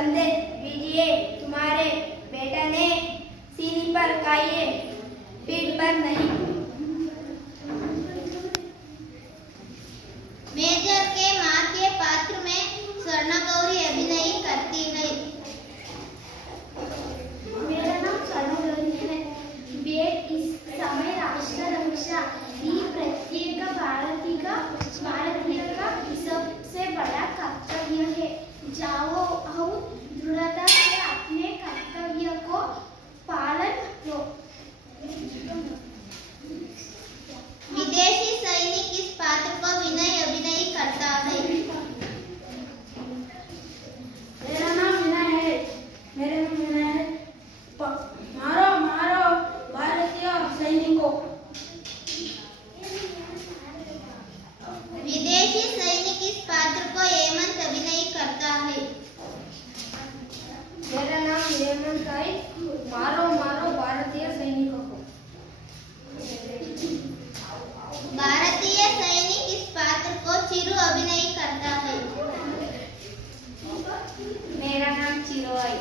संदेश भेजिए, तुम्हारे बेटा ने सीढ़ी पर खाइए, पीठ पर नहीं। मेजर के मां के पात्र में स्वर्ण गौरी अभिनय करती है। मेरा नाम स्वर्ण गौरी है। बेट इस समय राष्ट्र रक्षा ही प्रत्येक भारतीय का सबसे बड़ा कर्तव्य है। जाओ और दृढ़ता से अपने कर्तव्य को पालन करो। विदेशी सैनिक इस पात्र को विनय अभिनय करता है। मेरा नाम विनय है। मारो मारो भारतीय सैनिकों। विदेशी सैनिक इस पात्र को हेमंत अभिनय करता है। मेरा नाम हेमंत है। मारो मारो भारतीय सैनिकों को। भारतीय सैनिक इस पात्र को चिरू अभिनय करता है। मेरा नाम चिरू है।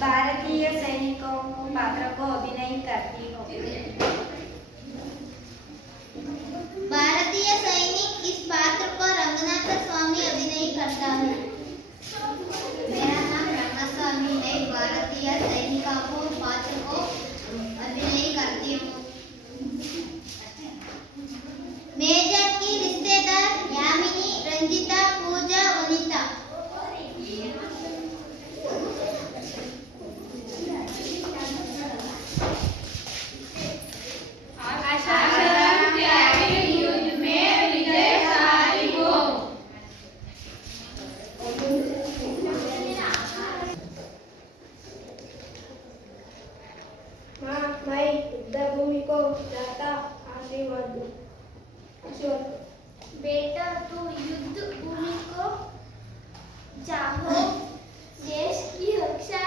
भारतीय सैनिकों को पात्र को अभिनय करती हूँ। भारतीय सैनिक इस पात्र को रंगनाथ स्वामी अभिनय करता है। मेरा नाम रंगस्वामी है। भारतीय सैनिकों को पात्र को अभिनय करती हूँ। मेजर की रिश्तेदार यामिनी, रंजिता, पूजा, वनिता। मैं युद्ध भूमि को जाता आशीर्वाद दूं। बेटा तू युद्ध भूमि को जाओ, देश की रक्षा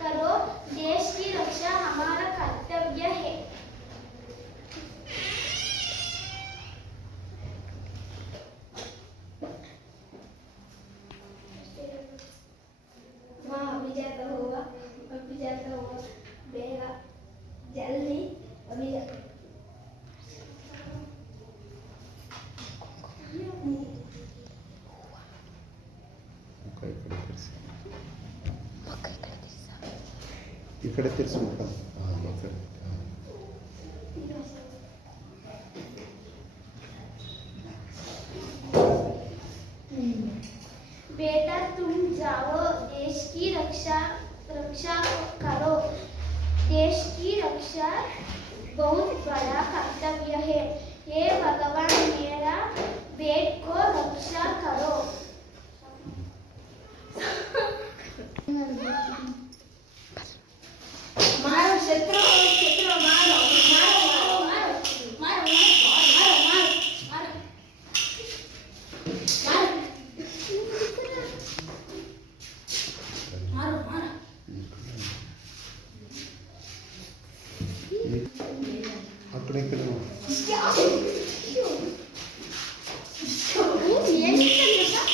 करो। देश की रक्षा हमारा कर्तव्य है। माँ अभी जाता होगा बेगा जल्दी अभी जाता। इकडे तिरसुंटा बेटा तुम जाओ, देश की रक्षा करो। देश की रक्षा बहुत बड़ा कर्तव्य है। हे भगवान मेरा बेट को रक्षा करो। मारो शत्रु मारो मारो मारो मारो मारो मारो मारो मारो मारो मारो। अकडे इकडे ये नहीं करना था।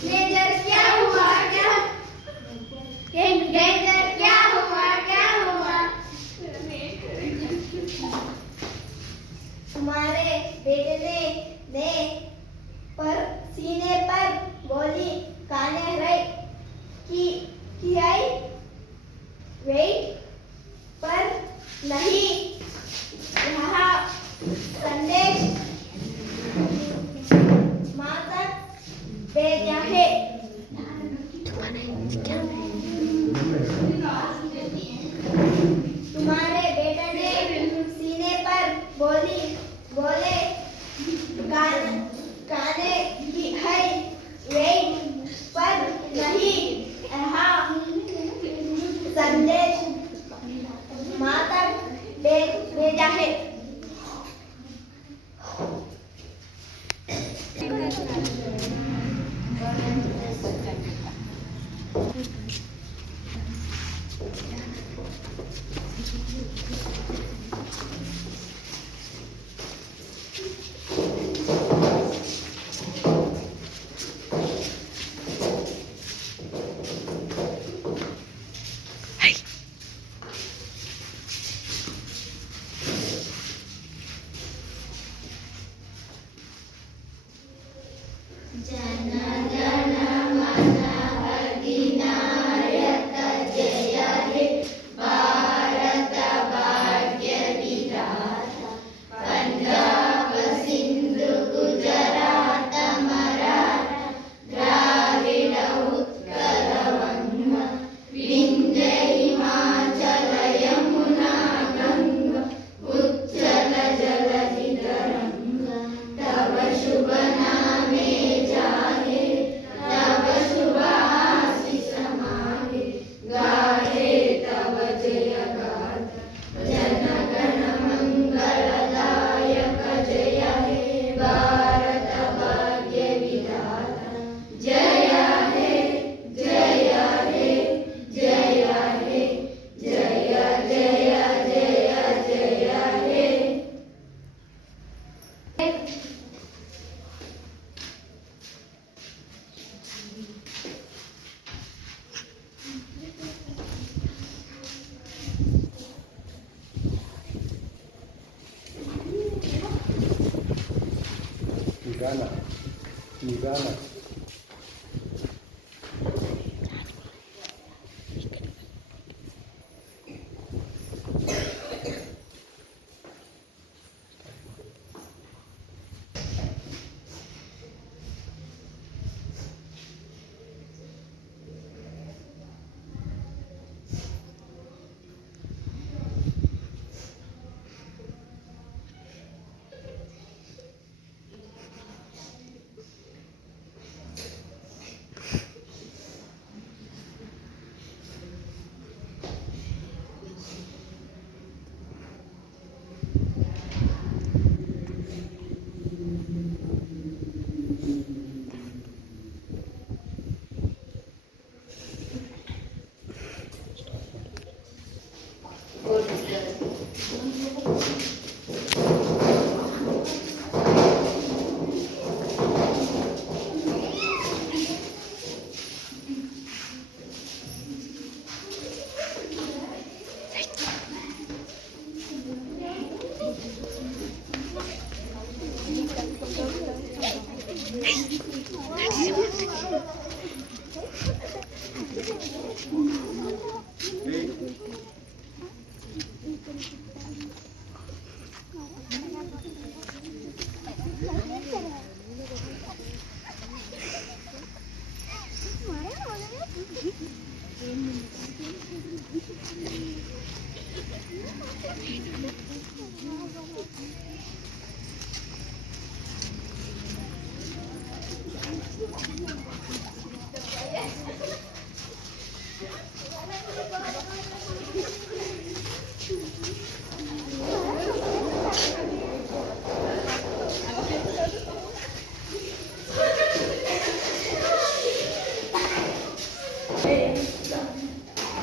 डेंजर क्या हुआ क्या डेंजर क्या हुआ तुम्हारे बेटे ने पर सीने पर गोली काने रही की आई वेट पर नहीं रहा संदेश माँ तक भेजा है तुम्हारे बेटे ने सीने पर बोले काने की है वेट पर नहीं रहा संदेश माँ तक भेजा है निघाला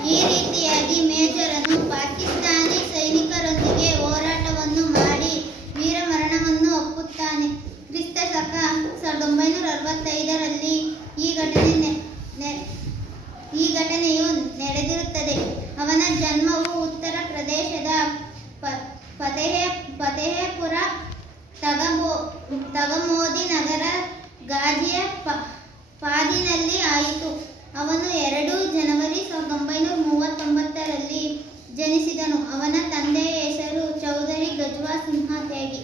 ಈ ರೀತಿಯಾಗಿ ಮೇಜರನು ಪಾಕಿಸ್ತಾನಿ ಸೈನಿಕರೊಂದಿಗೆ ಹೋರಾಟವನ್ನು ಮಾಡಿ ವೀರಮರಣವನ್ನು ಒಪ್ಪುತ್ತಾನೆ. ಕ್ರಿಸ್ತ ಶಕ 1965ರಲ್ಲಿ ಈ ಘಟನೆಯು ನಡೆದಿರುತ್ತದೆ. ಅವನ ಜನ್ಮವು ಉತ್ತರ ಪ್ರದೇಶದ ಫತೇಪುರ ತಗಮೋದಿ ನಗರ ಗಾಜಿಯ ಪಾದಿನಲ್ಲಿ ಆಯಿತು. ಅವನು 2 ಜನವರಿ 1939ರಲ್ಲಿ ಜನಿಸಿದನು. ಅವನ ತಂದೆಯ ಹೆಸರು ಚೌಧರಿ ಗಜ್ವಾ ಸಿಂಹ ತ್ಯಾಗಿ.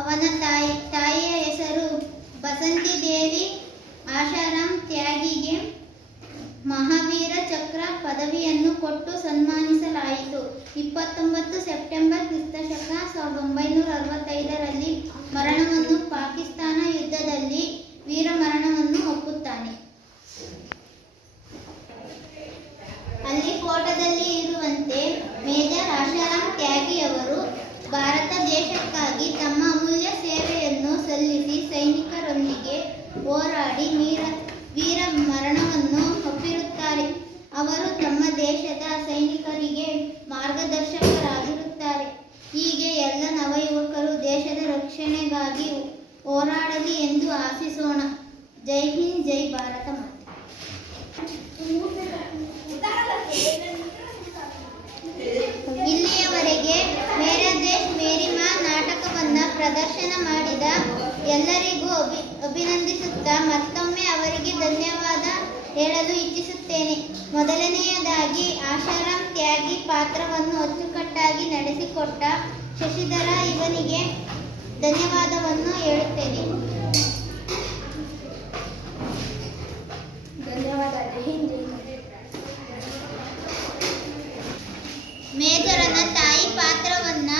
ಅವನ ತಾಯಿಯ ಹೆಸರು ಬಸಂತಿ ದೇವಿ. ಆಶಾರಾಮ್ ತ್ಯಾಗಿಗೆ ಮಹಾವೀರ ಚಕ್ರ ಪದವಿಯನ್ನು ಕೊಟ್ಟು ಸನ್ಮಾನಿಸಲಾಯಿತು. 29 ಸೆಪ್ಟೆಂಬರ್ ಕ್ರಿಸ್ತ ಶಕ 1965ರಲ್ಲಿ ಮರಣವನ್ನು ಪಾಕಿಸ್ತಾನ ಯುದ್ಧದಲ್ಲಿ ವೀರಮರಣವನ್ನು ಒಪ್ಪುತ್ತಾನೆ. ಅಲ್ಲಿ ಫೋಟೋದಲ್ಲಿ ಇರುವಂತೆ ಮೇಜರ್ ಆಶಾರಾಮ್ ತ್ಯಾಗಿ ಅವರು ಭಾರತ ದೇಶಕ್ಕಾಗಿ ತಮ್ಮ ಅಮೂಲ್ಯ ಸೇವೆಯನ್ನು ಸಲ್ಲಿಸಿ ಸೈನಿಕರೊಂದಿಗೆ ಹೋರಾಡಿ ವೀರ ಮರಣವನ್ನು ಒಪ್ಪಿರುತ್ತಾರೆ. ಅವರು ತಮ್ಮ ದೇಶದ ಸೈನಿಕರಿಗೆ ಮಾರ್ಗದರ್ಶಕರಾಗಿರುತ್ತಾರೆ. ಹೀಗೆ ಎಲ್ಲ ನವಯುವಕರು ದೇಶದ ರಕ್ಷಣೆಗಾಗಿ ಹೋರಾಡಲಿ ಎಂದು ಆಶಿಸೋಣ. ಜೈ ಹಿಂದ್, ಜೈ ಭಾರತ ಮಾತೆ. ಇಲ್ಲಿಯವರೆಗೆ ಮೇರಾ ದೇಶ್ ಮೇರಿ ಮಾँ ನಾಟಕವನ್ನು ಪ್ರದರ್ಶನ ಮಾಡಿದ ಎಲ್ಲರಿಗೂ ಅಭಿನಂದಿಸುತ್ತಾ ಮತ್ತೊಮ್ಮೆ ಅವರಿಗೆ ಧನ್ಯವಾದ ಹೇಳಲು ಇಚ್ಛಿಸುತ್ತೇನೆ. ಮೊದಲನೆಯದಾಗಿ ಆಶಾರಾಮ್ ತ್ಯಾಗಿ ಪಾತ್ರವನ್ನು ಅಚ್ಚುಕಟ್ಟಾಗಿ ನಡೆಸಿಕೊಟ್ಟ ಶಶಿಧರ ಇವನಿಗೆ ಧನ್ಯವಾದವನ್ನು ಹೇಳುತ್ತೇನೆ. ಮೇಜರನ ತಾಯಿ ಪಾತ್ರವನ್ನ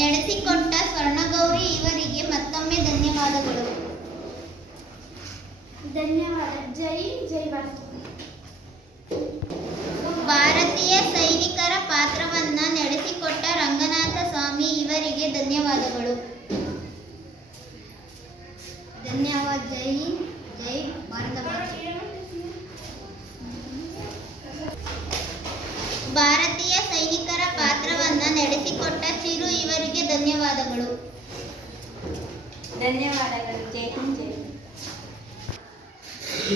ನಡೆಸಿಕೊಟ್ಟ ಸ್ವರ್ಣಗೌರಿ ಇವರಿಗೆ ಮತ್ತೊಮ್ಮೆ ಧನ್ಯವಾದಗಳು. ಧನ್ಯವಾದ. ಜೈ ಜೈ ಭಾರತ. ಭಾರತೀಯ ಸೈನಿಕರ ಪಾತ್ರವನ್ನ ನಡೆಸಿಕೊಟ್ಟ ರಂಗನಾಥ ಸ್ವಾಮಿ ಇವರಿಗೆ ಧನ್ಯವಾದಗಳು. ಧನ್ಯವಾದ. ಜೈ ಹಿಂದ್, ಜೈ ಭಾರತ ಮಾತೆ. ಭಾರತೀಯ ಸೈನಿಕರ ಪಾತ್ರವನ್ನ ನಡೆಸಿಕೊಟ್ಟ ಚಿರು ಇವರಿಗೆ ಧನ್ಯವಾದಗಳು. ಧನ್ಯವಾದಗಳು. ಜೈ ಹಿಂದ್, ಜೈ.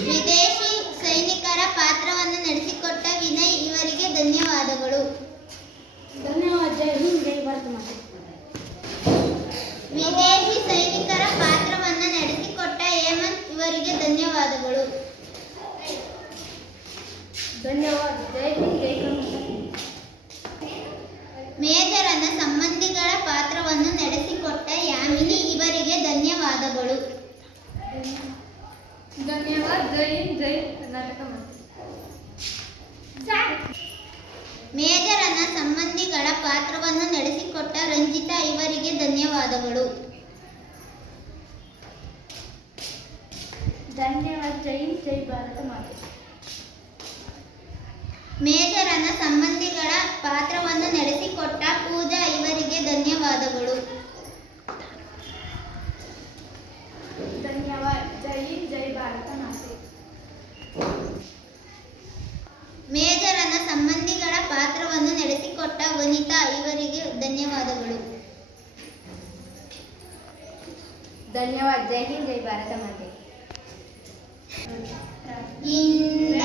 ವಿದೇಶಿ ಸೈನಿಕರ ಪಾತ್ರವನ್ನು ನಡೆಸಿಕೊಟ್ಟ ವಿನಯ್ ಇವರಿಗೆ ಧನ್ಯವಾದಗಳು. ಧನ್ಯವಾದ. ಜೈ ಹಿಂದ್, ಜೈ ಭಾರತ ಮಾತೆ. ವಿದೇಶಿ ಸೈನಿಕರ ಪಾತ್ರವನ್ನು ನಡೆಸಿಕೊಟ್ಟ ಹೇಮಂತ್ ಇವರಿಗೆ ಧನ್ಯವಾದಗಳು. ಧನ್ಯವಾದ. ಜೈ ಹಿಂದ್, ಜೈ ಕರ್ನಾಟಕ. ಮೇಜರನ ಸಂಬಂಧಿಗಳ ಪಾತ್ರವನ್ನು ನಡೆಸಿಕೊಟ್ಟ ಯಾಮಿನಿ ಇವರಿಗೆ ಧನ್ಯವಾದಗಳು. ಧನ್ಯವಾದ. ಜೈ ಹಿಂದ್, ಜೈ ಕರ್ನಾಟಕ ಮಾತೆ. ಮೇಜರನ ಸಂಬಂಧಿಗಳ ಪಾತ್ರವನ್ನು ನಡೆಸಿಕೊಟ್ಟ ರಂಜಿತಾ ಇವರಿಗೆ ಧನ್ಯವಾದಗಳು. ಧನ್ಯವಾದ. ಜೈ ಹಿಂದ್, ಜೈ ಭಾರತ ಮಾತೆ. ಮೇಜರನ ಸಂಬಂಧಿಗಳ ಪಾತ್ರವನ್ನು ನಡೆಸಿಕೊಟ್ಟ ಪೂಜಾ ಇವರಿಗೆ ಧನ್ಯವಾದಗಳು. ಧನ್ಯವಾದ. ಜೈ ಹಿಂದ್, ಜೈ ಭಾರತ ಮಾತೆ. ಮೇಜರನ ಸಂಬಂಧಿಗಳ ಪಾತ್ರವನ್ನು ನಡೆಸಿಕೊಟ್ಟ ವನಿತಾ ಇವರಿಗೆ ಧನ್ಯವಾದಗಳು. ಧನ್ಯವಾದ. ಜೈ ಹಿಂದ್, ಜೈ ಭಾರತ ಮಾತೆ. ಇಂದ